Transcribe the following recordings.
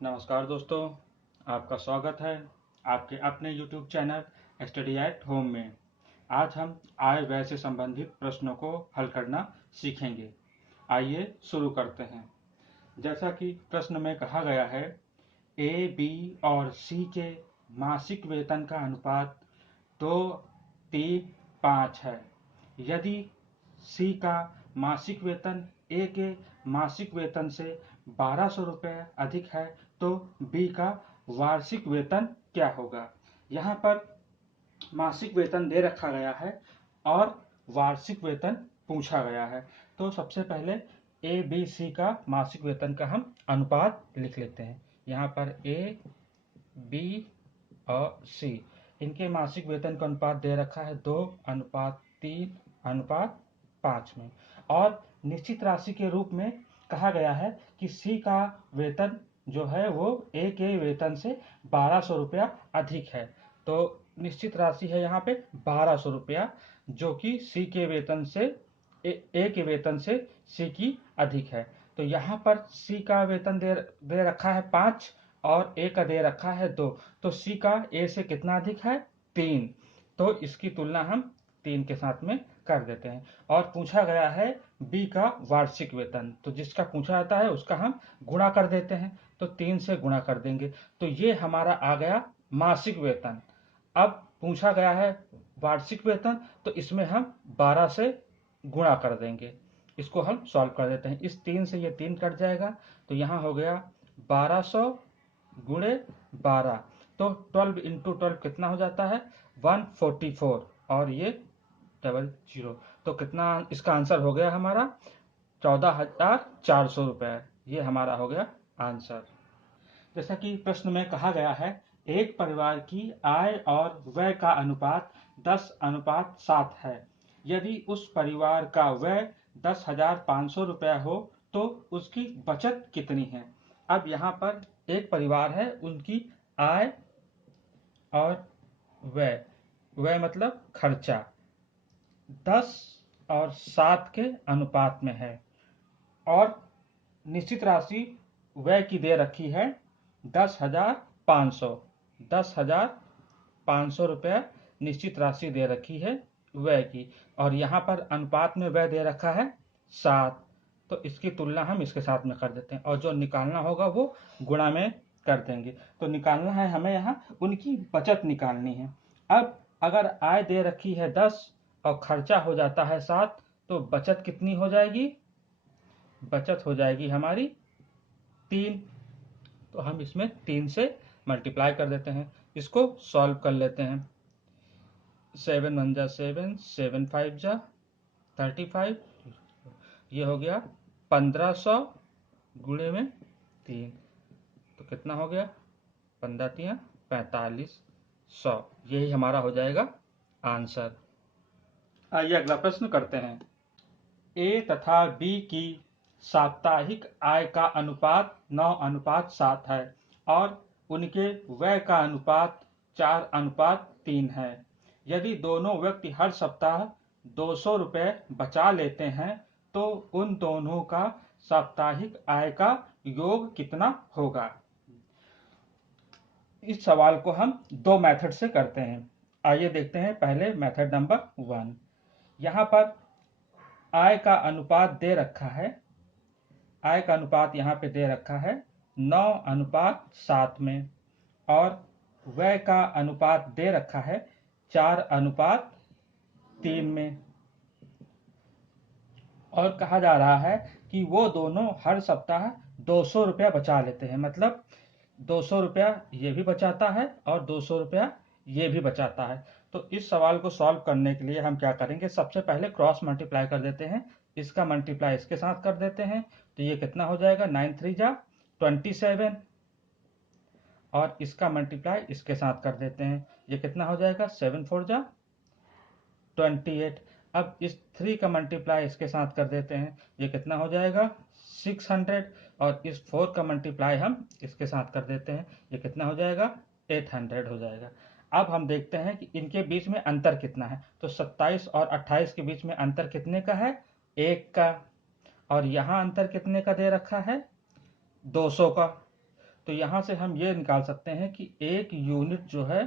नमस्कार दोस्तों, आपका स्वागत है आपके अपने YouTube channel study at home में। आज हम आय व्यय से संबंधित प्रश्नों को हल करना सीखेंगे। आइए शुरू करते हैं। जैसा कि प्रश्न में कहा गया है, ए, बी और सी के मासिक वेतन का अनुपात 2:3:5 है। यदि सी का मासिक वेतन ए के मासिक वेतन से 1200 रुपये अधिक है तो बी का वार्षिक वेतन क्या होगा। यहाँ पर मासिक वेतन दे रखा गया है और वार्षिक वेतन पूछा गया है। तो सबसे पहले ए बी सी का मासिक वेतन का हम अनुपात लिख लेते हैं। यहाँ पर ए बी और सी इनके मासिक वेतन का अनुपात दे रखा है 2:3:5 में, और निश्चित राशि के रूप में कहा गया है कि सी का वेतन जो है वो ए के वेतन से 1200 रुपया अधिक है। तो निश्चित राशि है यहाँ पे 1200 रुपया, जो कि सी के वेतन से ए के वेतन से सी की अधिक है। तो यहाँ पर सी का वेतन दे रखा है 5 और ए का दे रखा है 2। तो सी का ए से कितना अधिक है? 3। तो इसकी तुलना हम 3 के साथ में कर देते हैं। और पूछा गया है बी का वार्षिक वेतन, तो जिसका पूछा जाता है उसका हम गुणा कर देते हैं। तो 3 से गुणा कर देंगे तो ये हमारा आ गया मासिक वेतन। अब पूछा गया है वार्षिक वेतन, तो इसमें हम 12 से गुणा कर देंगे। इसको हम सॉल्व कर देते हैं। इस 3 से ये 3 कट जाएगा, तो यहाँ हो गया 1200 गुणे 12। तो 12 इंटू 12 कितना हो जाता है? 144 और ये 00। तो कितना इसका आंसर हो गया हमारा? 14,400 रुपये। ये हमारा हो गया आंसर। जैसा कि प्रश्न में कहा गया है, एक परिवार की आय और व्यय का अनुपात 10:7 है। यदि उस परिवार का व्यय 10,500 रुपया हो तो उसकी बचत कितनी है। अब यहाँ पर एक परिवार है, उनकी आय और व्यय, व्यय मतलब खर्चा 10 और 7 के अनुपात में है, और निश्चित राशि व्यय की दे रखी है 10,500। 10,500 रुपया निश्चित राशि दे रखी है व्यय की, और यहाँ पर अनुपात में व्यय दे रखा है 7। तो इसकी तुलना हम इसके साथ में कर देते हैं, और जो निकालना होगा वो गुणा में कर देंगे। तो निकालना है हमें, यहाँ उनकी बचत निकालनी है। अब अगर आय दे रखी है 10 और खर्चा हो जाता है 7, तो बचत कितनी हो जाएगी? बचत हो जाएगी हमारी 3। तो हम इसमें 3 से मल्टीप्लाई कर देते हैं। इसको सॉल्व कर लेते हैं। 7 1 जा 7, 7 5 जा 35, ये हो गया 1500 गुणे में 3। तो कितना हो गया? 15 3 4500। यही हमारा हो जाएगा आंसर। आइए अगला प्रश्न करते हैं। ए तथा बी की साप्ताहिक आय का अनुपात 9:7 है और उनके व्यय का अनुपात 4:3 है। यदि दोनों व्यक्ति हर सप्ताह 200 रुपये बचा लेते हैं तो उन दोनों का साप्ताहिक आय का योग कितना होगा। इस सवाल को हम 2 मेथड से करते हैं। आइए देखते हैं पहले मेथड नंबर 1। यहाँ पर आय का अनुपात दे रखा है, आय का अनुपात यहाँ पे दे रखा है 9:7 में, और व्यय का अनुपात दे रखा है 4:3 में, और कहा जा रहा है कि वो दोनों हर सप्ताह 200 रुपया बचा लेते हैं। मतलब 200 रुपया ये भी बचाता है और 200 रुपया ये भी बचाता है। तो इस सवाल को सॉल्व करने के लिए हम क्या करेंगे, सबसे पहले क्रॉस मल्टीप्लाई कर देते हैं। इसका मल्टीप्लाई इसके साथ कर देते हैं, तो ये कितना हो जाएगा? 9 3 जा 27, और इसका मल्टीप्लाई इसके साथ कर देते हैं, ये कितना हो जाएगा? 7 4 जा 28। अब इस 3 का मल्टीप्लाई इसके साथ कर देते हैं, ये कितना हो जाएगा? 600, और इस 4 का मल्टीप्लाई हम इसके साथ कर देते हैं, ये कितना हो जाएगा? 800 हो जाएगा। अब हम देखते हैं कि इनके बीच में अंतर कितना है। तो 27 और 28 के बीच में अंतर कितने का है? 1 का। और यहाँ अंतर कितने का दे रखा है? 200 का। तो यहाँ से हम ये निकाल सकते हैं कि एक यूनिट जो है,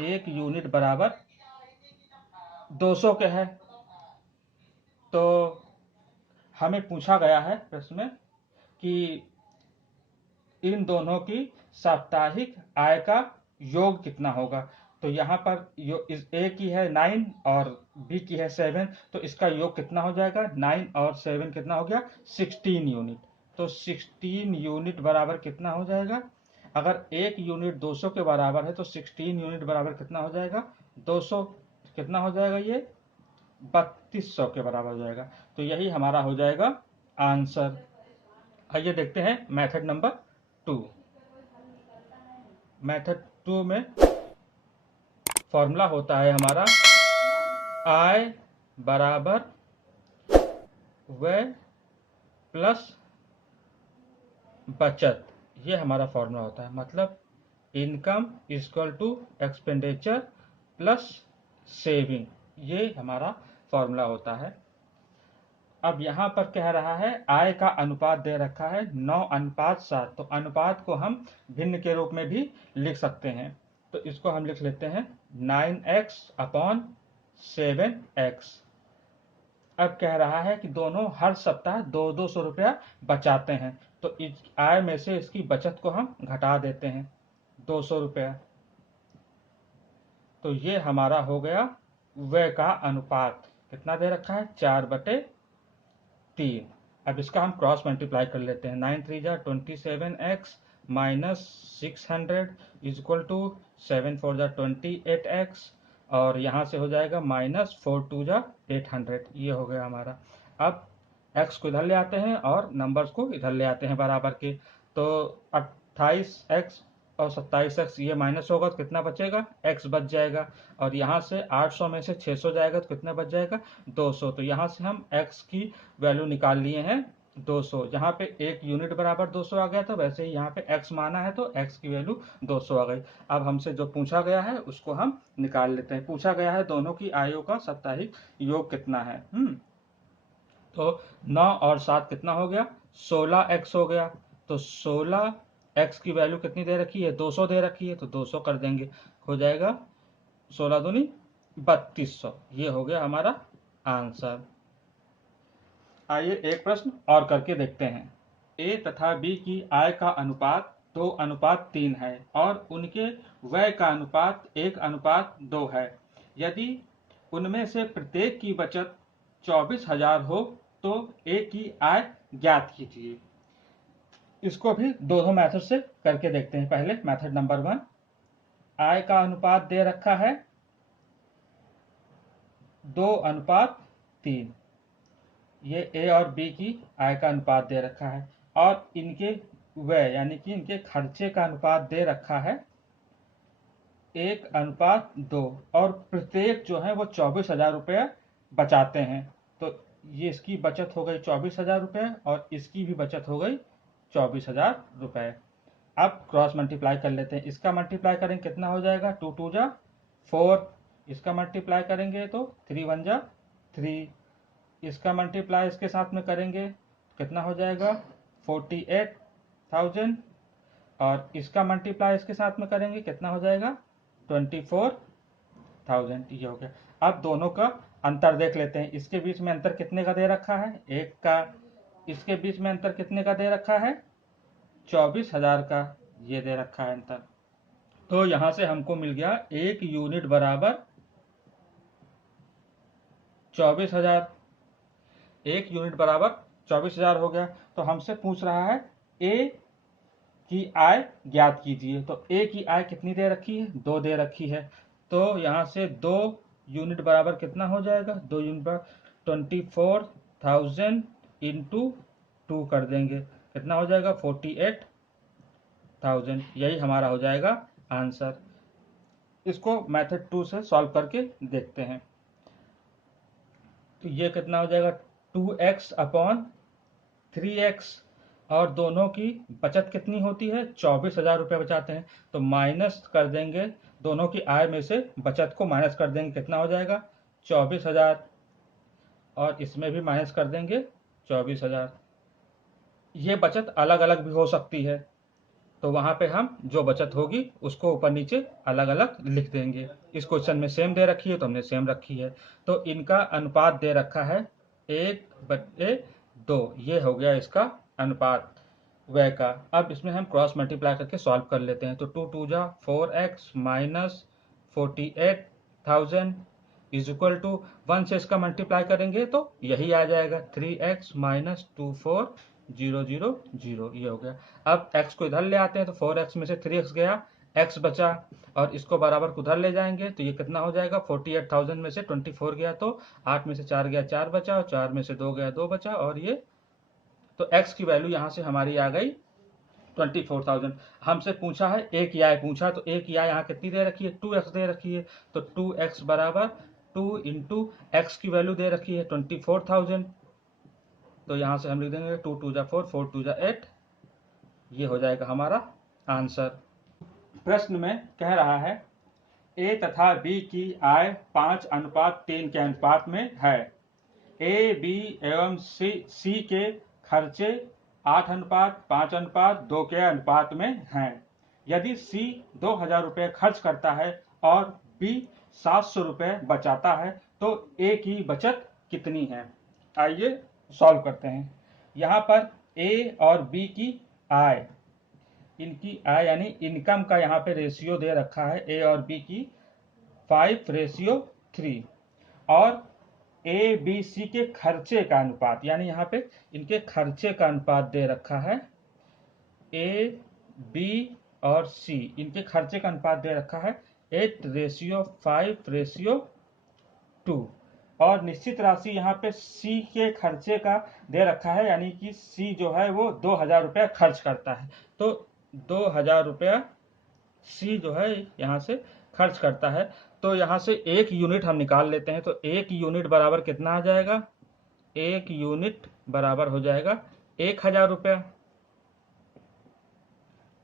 एक यूनिट बराबर 200 के है। तो हमें पूछा गया है प्रश्न में कि इन दोनों की साप्ताहिक आय का योग कितना होगा। तो यहाँ पर इस ए की है 9 और बी की है 7, तो इसका योग कितना हो जाएगा, 9 और 7 कितना हो गया, 16 यूनिट। तो 16 यूनिट बराबर कितना हो जाएगा, अगर एक यूनिट 200 के बराबर है तो 16 यूनिट बराबर कितना हो जाएगा, 200 कितना हो जाएगा, ये 3200 के बराबर हो जाएगा। तो यही हमारा हो जाएगा आंसर। आइए देखते हैं मेथड नंबर 2। मेथड 2 में फॉर्मूला होता है हमारा आय बराबर व्यय प्लस बचत। ये हमारा फॉर्मूला होता है, मतलब income equal to expenditure plus saving, ये हमारा फॉर्मूला होता है। अब यहाँ पर कह रहा है आय का अनुपात दे रखा है 9:7, तो अनुपात को हम भिन्न के रूप में भी लिख सकते हैं। तो इसको हम लिख लेते हैं 9x/7x। अब कह रहा है कि दोनों हर सप्ताह 200 रुपया बचाते हैं, तो इस आय में से इसकी बचत को हम घटा देते हैं 200 रुपया। तो ये हमारा हो गया व्यय का अनुपात, कितना दे रखा है, 4/3। अब इसका हम क्रॉस मल्टीप्लाई कर लेते हैं, 9 3 जा 27x माइनस 600 इक्वल टू 7 4 जा 28x, और यहाँ से हो जाएगा माइनस 4 2 जा 800। ये हो गया हमारा। अब x को इधर ले आते हैं और नंबर्स को इधर ले आते हैं बराबर के। तो 28x और 27x ये माइनस होगा तो कितना बचेगा, x बच जाएगा। और यहाँ से 800 में से 600 जाएगा तो कितना बच जाएगा, 200। तो यहाँ से हम x की वैल्यू निकाल लिए हैं 200। जहाँ पे एक यूनिट बराबर 200 आ गया था, वैसे ही यहाँ पे x माना है तो x की वैल्यू 200 आ गई। अब हमसे जो पूछा गया है उसको हम निकाल लेते हैं। पूछा गया है दोनों की आयों का साप्ताहिक योग कितना है। तो 9 और 7 कितना हो गया, 16x हो गया। तो 16x की वैल्यू कितनी दे रखी है, 200 दे रखी है, तो 200 कर देंगे, हो जाएगा 16 दूनी 3200। ये हो गया हमारा आंसर। आइए एक प्रश्न और करके देखते हैं। ए तथा बी की आय का अनुपात 2:3 है और उनके व्यय का अनुपात 1:2 है। यदि उनमें से प्रत्येक की बचत 24,000 हो तो ए की आय ज्ञात कीजिए। इसको भी दोनों मेथड से करके देखते हैं। पहले मेथड नंबर 1, आय का अनुपात दे रखा है 2:3। ये ए और बी की आय का अनुपात दे रखा है और इनके व्यय यानी कि इनके खर्चे का अनुपात दे रखा है 1:2, और प्रत्येक जो है वो 24,000 रुपया बचाते हैं। तो ये इसकी बचत हो गई 24,000 रुपये और इसकी भी बचत हो गई 24,000 रुपये। अब क्रॉस मल्टीप्लाई कर लेते हैं। इसका मल्टीप्लाई करेंगे कितना हो जाएगा, 2 2 जा 4। इसका मल्टीप्लाई करेंगे तो 3 1 जा 3। इसका मल्टीप्लाई इसके साथ में करेंगे कितना हो जाएगा, 48,000। और इसका मल्टीप्लाई इसके साथ में करेंगे कितना हो जाएगा, 24,000। ये हो गया। अब दोनों का अंतर देख लेते हैं। इसके बीच में अंतर कितने का दे रखा है, 1 का। इसके बीच में अंतर कितने का दे रखा है, 24,000 का। ये दे रखा है अंतर। तो यहां से हमको मिल गया एक यूनिट बराबर 24,000। एक यूनिट बराबर 24,000 हो गया। तो हमसे पूछ रहा है ए की आय ज्ञात कीजिए। तो ए की आय कितनी दे रखी है, 2 दे रखी है। तो यहां से 2 यूनिट बराबर कितना हो जाएगा, 2 यूनिट बराबर 24,000 इंटू 2 कर देंगे, कितना हो जाएगा, 48,000। यही हमारा हो जाएगा आंसर। इसको मेथड 2 से सॉल्व करके देखते हैं। तो ये कितना हो जाएगा, 2x/3x, और दोनों की बचत कितनी होती है, 24,000 रुपये बचाते हैं। तो माइनस कर देंगे, दोनों की आय में से बचत को माइनस कर देंगे, कितना हो जाएगा, 24,000। और इसमें भी माइनस कर देंगे 24,000। ये बचत अलग अलग भी हो सकती है। तो वहाँ पे हम जो बचत होगी उसको ऊपर नीचे अलग अलग लिख देंगे। इस क्वेश्चन में सेम दे रखी है तो हमने सेम रखी है। तो इनका अनुपात दे रखा है 1/2, ये हो गया इसका अनुपात व्यय का। अब इसमें हम क्रॉस मल्टीप्लाई करके सॉल्व कर लेते हैं। तो 2 2 जा 4x minus 48,000 is equal to 1 से इसका मल्टीप्लाई करेंगे तो यही आ जाएगा 3x माइनस 24,000, ये हो गया। अब x को इधर ले आते हैं तो 4x में से 3x गया, x बचा, और इसको बराबर को उधर ले जाएंगे तो ये कितना हो जाएगा, 48,000 में से 24 गया तो 8 में से 4 गया 4 बचा, और 4 में से 2 गया 2 बचा, और ये तो x की वैल्यू यहाँ से हमारी आ गई 24,000। हमसे पूछा है a की आय पूछा, तो a की आय यहाँ कितनी दे रखी है, 2x दे रखी है। तो 2x बराबर 2 इंटू एक्स की वैल्यू दे रखी है 24,000, तो यहाँ से हम लिख देंगे 2 2 जा 4 4 2 जा 8, ये हो जाएगा हमारा आंसर। प्रश्न में कह रहा है a तथा b की आय 5:3 के अनुपात में है। a, b एवं c के खर्चे 8:5:2 के अनुपात में हैं। यदि c 2,000 रुपये खर्च करता है और b 700 रुपये बचाता है तो a की बचत कितनी है। आइए सॉल्व करते हैं। यहाँ पर a और b की आय, इनकी आय यानी इनकम का यहाँ पे रेशियो दे रखा है a और b की 5:3, और ए बी सी के खर्चे का अनुपात यानी यहाँ पे इनके खर्चे का अनुपात दे रखा है। ए बी और सी इनके खर्चे का अनुपात दे रखा है 8:5:2, और निश्चित राशि यहाँ पे सी के खर्चे का दे रखा है, यानी कि सी जो है वो 2,000 रुपया खर्च करता है। तो 2,000 रुपया सी जो है यहाँ से खर्च करता है। तो यहाँ से एक यूनिट हम निकाल लेते हैं। तो एक यूनिट बराबर कितना आ जाएगा, एक यूनिट बराबर हो जाएगा 1,000 रुपया।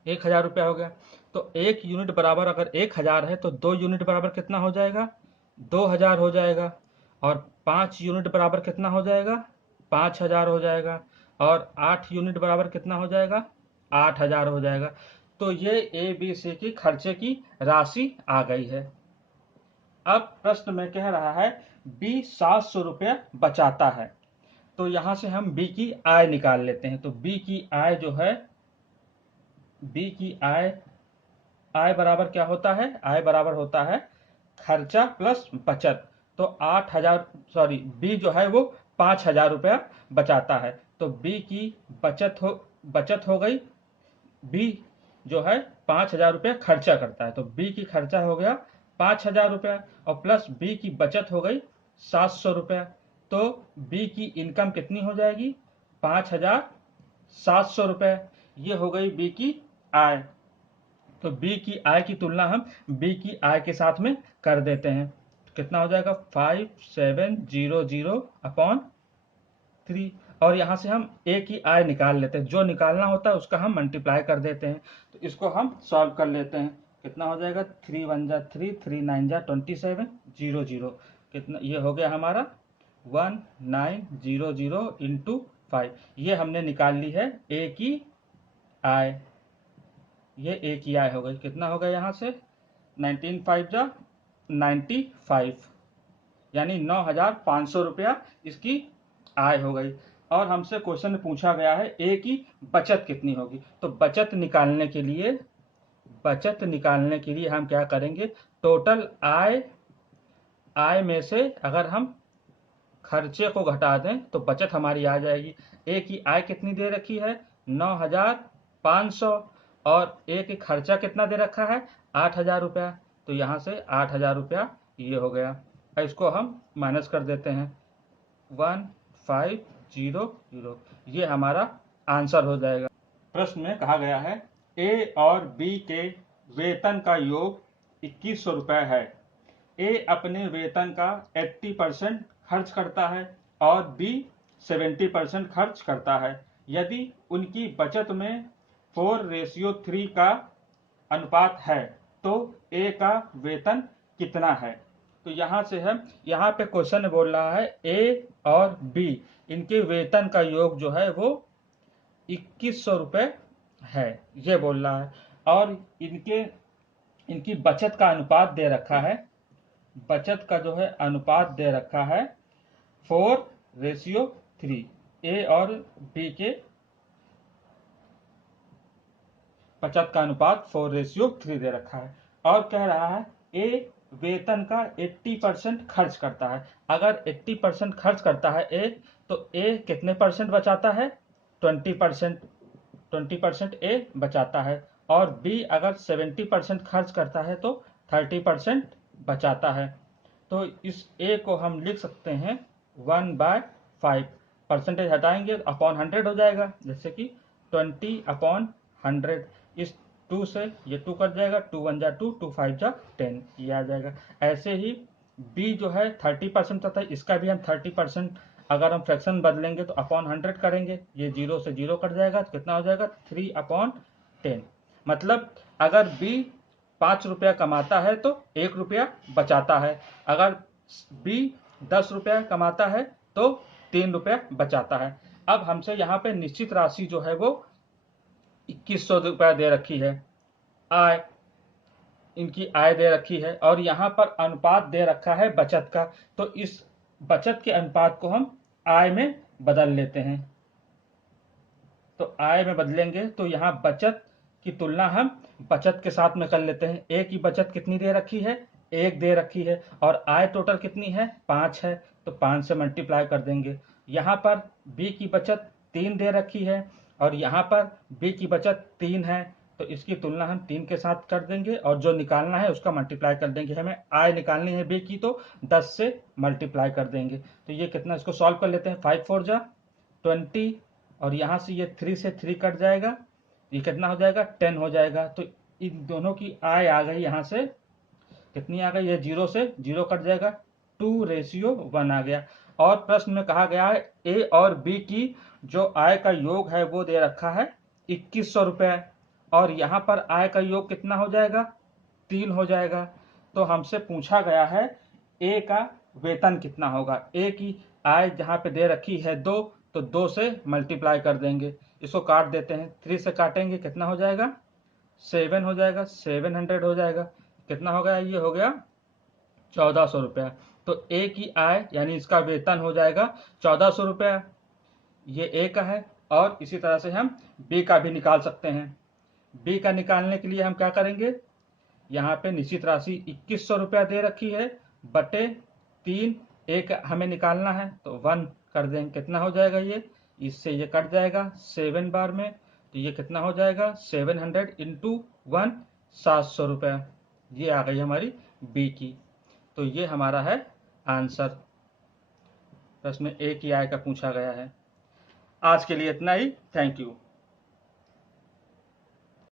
1,000 रुपया हो गया। तो एक यूनिट बराबर अगर 1,000 है तो 2 यूनिट बराबर कितना हो जाएगा, 2,000 हो जाएगा, और 5 यूनिट बराबर कितना हो जाएगा, 5,000 हो जाएगा, और 8 यूनिट बराबर कितना हो जाएगा, 8,000 हो जाएगा। तो ये ए बी सी की खर्चे की राशि आ गई है। अब प्रश्न में कह रहा है बी 700 रुपया बचाता है। तो यहां से हम बी की आय निकाल लेते हैं। तो बी की आय जो है, बी की आय बराबर क्या होता है, आय बराबर होता है खर्चा प्लस बचत। तो 8,000 बी जो है वो 5,000 रुपया बचाता है। तो बी की बचत हो गई, बी जो है 5,000 रुपया खर्चा करता है, तो बी की खर्चा हो गया 5,000 रुपया, और प्लस बी की बचत हो गई 700 रुपया। तो बी की इनकम कितनी हो जाएगी, 5,700 रुपये। ये हो गई बी की आय। तो बी की आय की तुलना हम बी की आय के साथ में कर देते हैं। तो कितना हो जाएगा 5,700/3, और यहाँ से हम ए की आय निकाल लेते हैं। जो निकालना होता है उसका हम मल्टीप्लाई कर देते हैं। तो इसको हम सॉल्व कर लेते हैं। कितना हो जाएगा 3 1 जा 3 3 9 जा 27 0 0, कितना ये हो गया हमारा 1900 इंटू 5। ये हमने निकाल ली है ए की आय। ये ए की आय हो गई, कितना हो गया यहाँ से 19 5 जा 95, यानी 9,500 रुपया इसकी आय हो गई। और हमसे क्वेश्चन में पूछा गया है ए की बचत कितनी होगी। तो बचत निकालने के लिए हम क्या करेंगे, टोटल आय में से अगर हम खर्चे को घटा दें तो बचत हमारी आ जाएगी। ए की आय कितनी दे रखी है 9,500, और ए की खर्चा कितना दे रखा है 8,000 रुपया। तो यहाँ से 8,000 रुपया ये हो गया। इसको हम माइनस कर देते हैं 1500, ये हमारा आंसर हो जाएगा। प्रश्न में कहा गया है ए और बी के वेतन का योग 2,100 रुपये है। ए अपने वेतन का 80% खर्च करता है और बी 70% खर्च करता है। यदि उनकी बचत में 4:3 का अनुपात है तो ए का वेतन कितना है। तो यहाँ से हम यहाँ पे क्वेश्चन बोल रहा है ए और बी इनके वेतन का योग जो है वो 2,100 रुपये है, ये बोल रहा है। और इनके इनकी बचत का अनुपात दे रखा है, बचत का जो है अनुपात दे रखा है 4:3। ए और बी के बचत का अनुपात 4:3 दे रखा है। और कह रहा है ए वेतन का 80% खर्च करता है। अगर 80% खर्च करता है ए, तो ए कितने परसेंट बचाता है? 20%। 20% ए बचाता है। और बी अगर 70% खर्च करता है तो 30% बचाता है। तो इस ए को हम लिख सकते हैं 1/5। परसेंटेज हटाएंगे तो अपॉन 100 हो जाएगा, जैसे कि 20/100। इस 2 से ये 2 कट जाएगा, 2 1 जा 2, 2 5 जा 10, ये आ जाएगा। ऐसे ही बी जो है 30% था, इसका भी हम 30%, अगर हम फ्रैक्शन बदलेंगे तो अपॉन 100 करेंगे, ये 0 से 0 कट जाएगा तो कितना हो जाएगा? 3/10। मतलब अगर बी 5 रुपया कमाता है तो 1 रुपया बचाता है। अगर बी 10 रुपया कमाता है तो 3 रुपया बचाता है। अब हमसे यहाँ पे निश्चित राशि जो है वो 2100 रुपया दे रखी है। आय, इनकी आय दे रखी है, और यहाँ पर अनुपात दे रखा है बचत का। तो इस बचत के अनुपात को हम आय में बदल लेते हैं। तो आय में बदलेंगे तो यहाँ बचत की तुलना हम बचत के साथ में कर लेते हैं। ए की बचत कितनी दे रखी है? 1 दे रखी है। और आय टोटल कितनी है? 5 है, तो 5 से मल्टीप्लाई कर देंगे। यहाँ पर बी की बचत 3 दे रखी है, और यहाँ पर बी की बचत 3 है, तो इसकी तुलना हम 3 के साथ कर देंगे, और जो निकालना है उसका मल्टीप्लाई कर देंगे। हमें आय निकालनी है बी की, तो 10 से मल्टीप्लाई कर देंगे। तो ये कितना, इसको सॉल्व कर लेते हैं। 5 4 जा 20, और यहाँ से ये 3 से 3 कट जाएगा, ये कितना हो जाएगा? 10 हो जाएगा। तो इन दोनों की आय आ गई, यहाँ से कितनी आ गई? ये 0 से 0 कट जाएगा, 2:1 आ गया। और प्रश्न में कहा गया है ए और बी की जो आय का योग है वो दे रखा है 2100 रुपये, और यहाँ पर आय का योग कितना हो जाएगा? 3 हो जाएगा। तो हमसे पूछा गया है ए का वेतन कितना होगा। ए की आय जहाँ पे दे रखी है 2, तो 2 से मल्टीप्लाई कर देंगे। इसको काट देते हैं, 3 से काटेंगे कितना हो जाएगा? 7 हो जाएगा, 700 हो जाएगा। कितना हो गया? ये हो गया 1400 रुपया। तो ए की आय यानी इसका वेतन हो जाएगा 1400 रुपया, ये ए का है। और इसी तरह से हम बी का भी निकाल सकते हैं। बी का निकालने के लिए हम क्या करेंगे? यहाँ पे निश्चित राशि 2100 रुपया दे रखी है, बटे 3, एक हमें निकालना है, तो 1 कर देंगे। कितना हो जाएगा? ये इससे ये कट जाएगा 7 बार में, तो ये कितना हो जाएगा? 700 इंटू 1, 700 रुपया। ये आ गई हमारी बी की। तो ये हमारा है आंसर। प्रश्न ए की आय का पूछा गया है। आज के लिए इतना ही। Thank you.